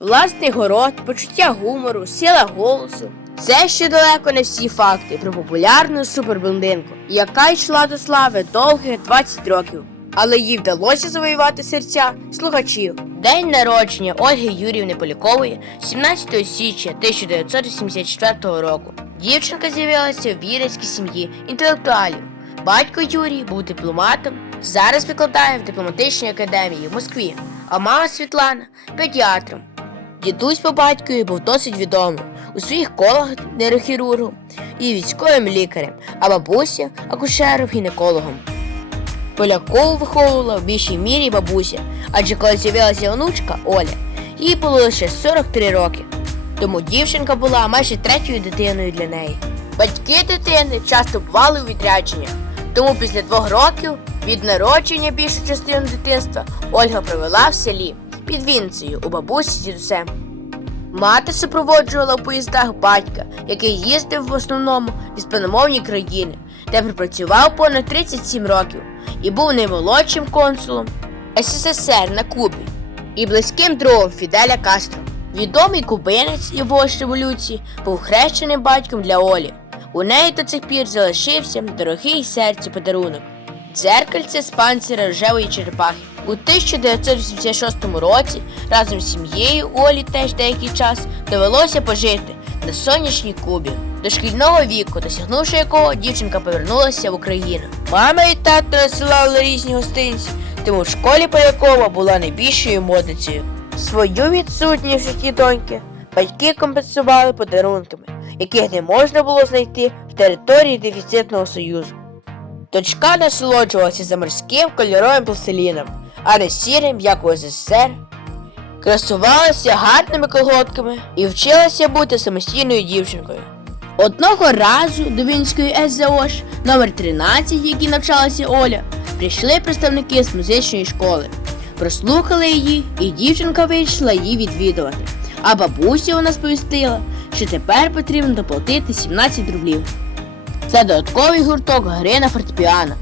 Власний город, почуття гумору, сила голосу. Це ще далеко не всі факти про популярну суперблондинку, яка йшла до слави довгих 20 років. Але їй вдалося завоювати серця слухачів. День народження Ольги Юрівни Полякової 17 січня 1984 року. Дівчинка з'явилася в вірецькій сім'ї інтелектуалів. Батько Юрій був дипломатом, зараз викладає в дипломатичній академії в Москві, а мама Світлана педіатром. Дідусь по батькові був досить відомий у своїх колах нейрохірургом і військовим лікарем, а бабуся акушером гінекологом. Полякову виховувала в більшій мірі бабуся, адже коли з'явилася онучка Оля, їй було лише 43 роки. Тому дівчинка була майже третьою дитиною для неї. Батьки дитини часто бували у відрядження, тому після двох років від народження більшу частину дитинства Ольга провела в селі під Вінницею у бабусі дідусем. Мати супроводжувала в поїздах батька, який їздив в основному іспаномовні країни, де пропрацював понад 37 років і був наймолодшим консулом СССР на Кубі і близьким другом Фіделя Кастро. Відомий кубинець і вождь революції був хрещеним батьком для Олі. У неї до цих пір залишився дорогий серцю подарунок дзеркальце з панцира рожевої черепахи. У 1986 році разом з сім'єю Олі теж деякий час довелося пожити на сонячній Кубі. До шкільного віку, досягнувши якого дівчинка повернулася в Україну. Мама і тато надсилали різні гостинці, тому в школі Полякова була найбільшою модницею. Свою відсутність житті доньки батьки компенсували подарунками, яких не можна було знайти в території дефіцитного союзу. Дочка насолоджувалася заморським кольоровим пластиліном, а не сірим, як у СССР. Красувалася гарними колготками і вчилася бути самостійною дівчинкою. Одного разу до Вінської СЗОШ номер 13 в якій навчалася Оля, прийшли представники з музичної школи. Прослухали її, і дівчинка вийшла її відвідувати. А бабуся вона сповістила, що тепер потрібно доплатити 17 рублів. Це додатковий гурток гри на фортепіано.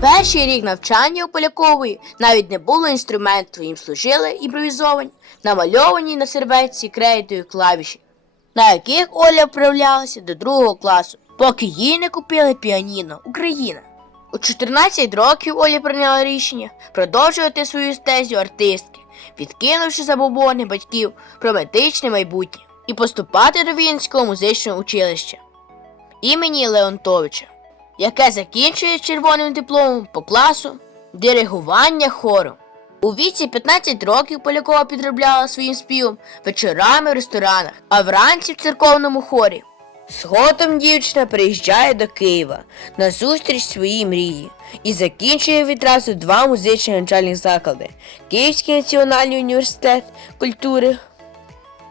Перший рік навчання у Полякової навіть не було інструменту, їм служили імпровізовані, намальовані на серветці креїтою клавіші, на яких Оля вправлялася до другого класу, поки їй не купили піаніно Україна. У 14 років Оля прийняла рішення продовжувати свою стезю артистки, відкинувши забобони батьків про медичне майбутнє і поступати до Вінського музичного училища імені Леонтовича, яке закінчує червоним дипломом по класу диригування хору. У віці 15 років Полякова підробляла своїм співом вечорами в ресторанах, а вранці в церковному хорі. Згодом дівчина приїжджає до Києва на зустріч своїй мрії і закінчує відразу два музичні навчальних заклади Київський національний університет культури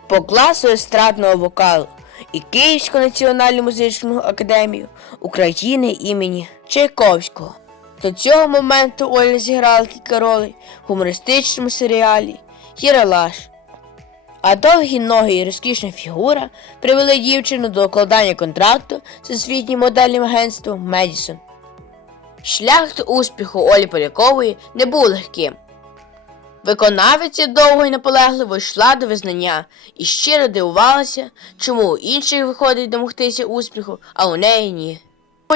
по класу естрадного вокалу і Київську національну музичну академію України імені Чайковського. До цього моменту Оля зіграла кілька ролей в гумористичному серіалі Єралаш. А довгі ноги і розкішна фігура привели дівчину до укладання контракту з освітнім модельним агентством Медісон. Шлях до успіху Олі Полякової не був легким. Виконавиця довго і наполегливо йшла до визнання і щиро дивувалася, чому у інших виходить домогтися успіху, а у неї ні.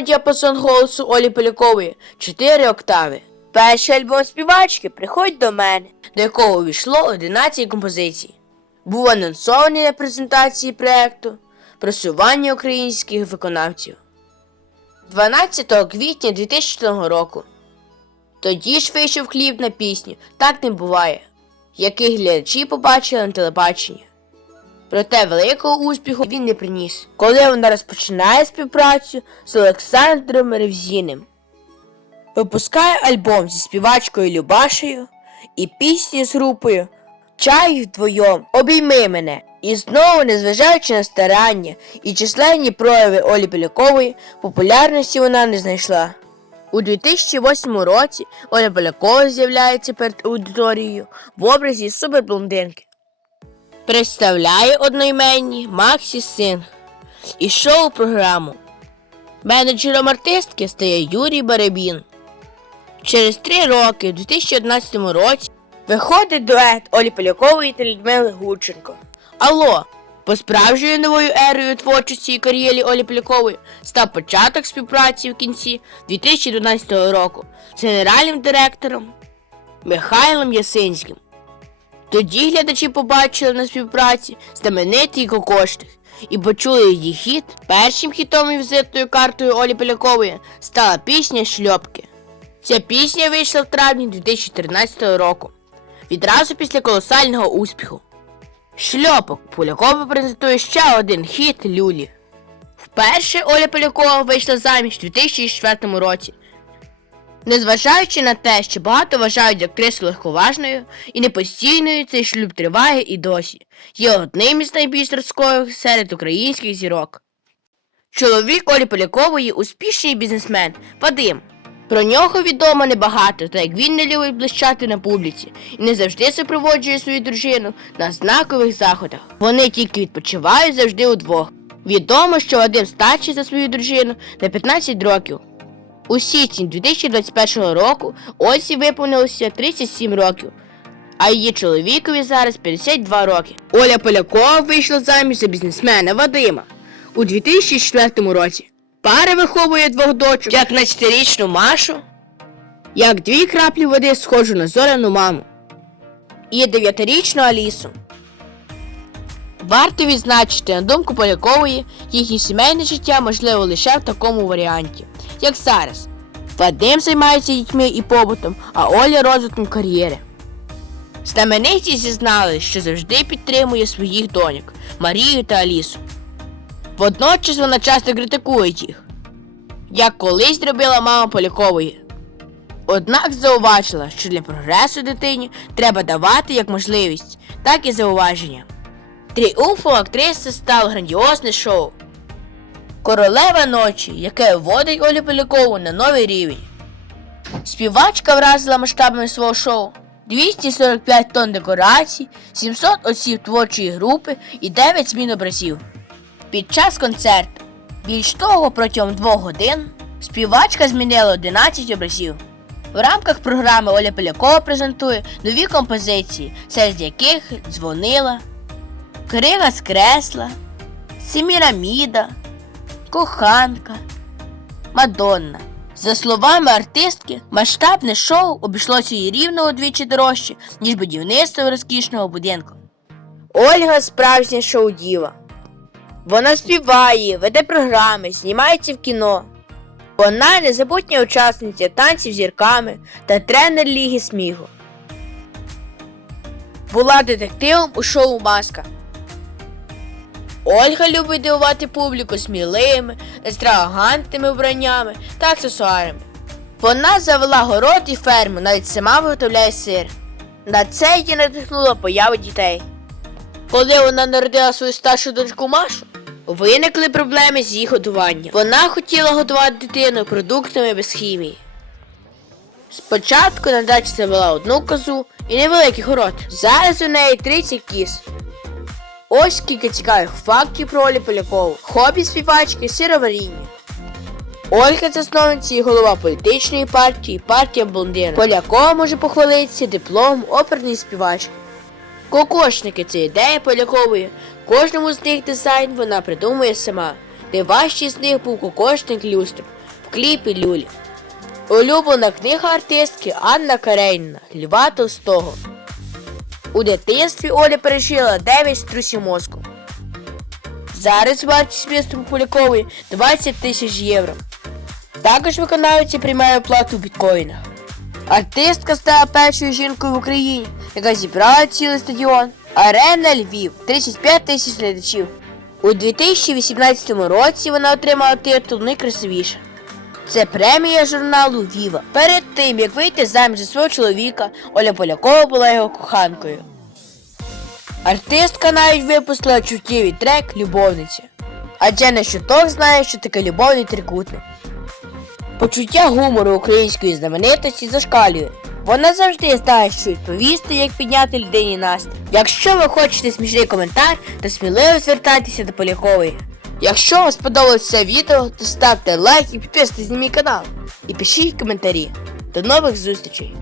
Діапазон голосу Олі Полякової чотири октави. Перший альбом співачки Приходь до мене, до якого увійшло 11 композицій. Був анонсований на презентації проекту просування українських виконавців 12 квітня 2004 року. Тоді ж вийшов хліб на пісню Так не буває, який глядачі побачили на телебаченні. Проте великого успіху він не приніс, коли вона розпочинає співпрацю з Олександром Ревзіним. Випускає альбом зі співачкою Любашею і пісні з групою Чай вдвоєм, обійми мене. І знову, незважаючи на старання і численні прояви Олі Полякової, популярності вона не знайшла. У 2008 році Оля Полякова з'являється перед аудиторією в образі суперблондинки. Представляє одноіменні Максі Син і шоу-програму Менеджером артистки стає Юрій Барабін. Через три роки, у 2011 році, виходить дует Олі Полякової та Людмили Гурченко. Алло, по справжньою новою ерою творчості і кар'єрі Олі Полякової став початок співпраці в кінці 2012 року з генеральним директором Михайлом Ясинським. Тоді глядачі побачили на співпраці знаменитий кокошних і почули її хіт. Першим хітом і візитною картою Олі Полякової стала пісня Шльопки. Ця пісня вийшла в травні 2014 року, відразу після колосального успіху. Шльопок Полякова презентує ще один хіт Люлі. Вперше Оля Полякова вийшла заміж у 2004 році. Незважаючи на те, що багато вважають актрису легковажною і непостійною, цей шлюб триває і досі. Є одним із найбільш зразкових серед українських зірок. Чоловік Олі Полякової успішний бізнесмен Вадим. Про нього відомо небагато, та як він не любить блищати на публіці і не завжди супроводжує свою дружину на знакових заходах. Вони тільки відпочивають завжди удвох. Відомо, що Вадим старший за свою дружину на 15 років. У січні 2021 року Ольсі виповнилося 37 років, а її чоловікові зараз 52 роки. Оля Полякова вийшла заміж за бізнесмена Вадима у 2004 році. Пара виховує двох дочок, як на 4-річну Машу, як дві краплі води схожу на зоряну маму і 9-річну Алісу. Варто відзначити, на думку Полякової, їхнє сімейне життя можливо лише в такому варіанті, як зараз. Вадим займається дітьми і побутом, а Оля розвитком кар'єри. Знамениті зізнали, що завжди підтримує своїх доньок Марію та Алісу. Водночас вона часто критикує їх, як колись зробила мама Полякової. Однак зауважила, що для прогресу дитині треба давати як можливість, так і зауваження. Тріумфом актриси стало грандіозне шоу. Королева ночі, яке вводить Олю Полякову на новий рівень. Співачка вразила масштабами свого шоу 245 тонн декорацій, 700 осіб творчої групи і 9 змін образів. Під час концерту, більш того, протягом двох годин співачка змінила 11 образів. В рамках програми Оля Полякова презентує нові композиції, серед яких дзвонила, Крига з кресла, Семіраміда, Коханка, Мадонна. За словами артистки, масштабне шоу обійшлося їй рівно удвічі дорожче, ніж будівництво розкішного будинку. Ольга справжня шоу-діва. Вона співає, веде програми, знімається в кіно. Вона незабутня учасниця танців зірками та тренер Ліги сміху. Була детективом у шоу Маска. Ольга любить дивувати публіку сміливими, екстравагантними вбраннями та аксесуарами. Вона завела город і ферму, навіть сама виготовляє сир. На це її надихнула поява дітей. Коли вона народила свою старшу дочку Машу, виникли проблеми з її годуванням. Вона хотіла годувати дитину продуктами без хімії. Спочатку на дачі завела одну козу і невеликий город. Зараз у неї 30 кіз. Ось кілька цікавих фактів про Олі Полякову. Хобі співачки сироваріння. Ольга засновниця і голова політичної партії партія Блондина. Полякова може похвалитися дипломом оперної співачки. Кокошники це ідея Полякової. Кожному з них дизайн вона придумує сама. Найважчий з них був кокошник люстр в кліпі Люлі. Улюблена книга артистки Анна Кареніна Льва Толстого. У дитинстві Оля пережила 9 струсів мозку. Зараз вартість виступу Полякової 20 тисяч євро. Також виконавці приймає оплату в біткоїнах. Артистка стала першою жінкою в Україні, яка зібрала цілий стадіон. Арена Львів 35 тисяч глядачів. У 2018 році вона отримала титул найкрасивіша. Це премія журналу Віва. Перед тим, як вийти заміж за свого чоловіка, Оля Полякова була його коханкою. Артистка навіть випустила чуттєвий трек Любовниця. Адже не щоток знає, що таке любовний трикутник. Почуття гумору української знаменитості зашкалює. Вона завжди знає, що відповісти, як підняти людині настрій. Якщо ви хочете смішний коментар, то сміливо звертайтеся до Полякової. Якщо вам сподобалось це відео, то ставте лайк і підписуйтесь на мій канал. І пишіть коментарі. До нових зустрічей!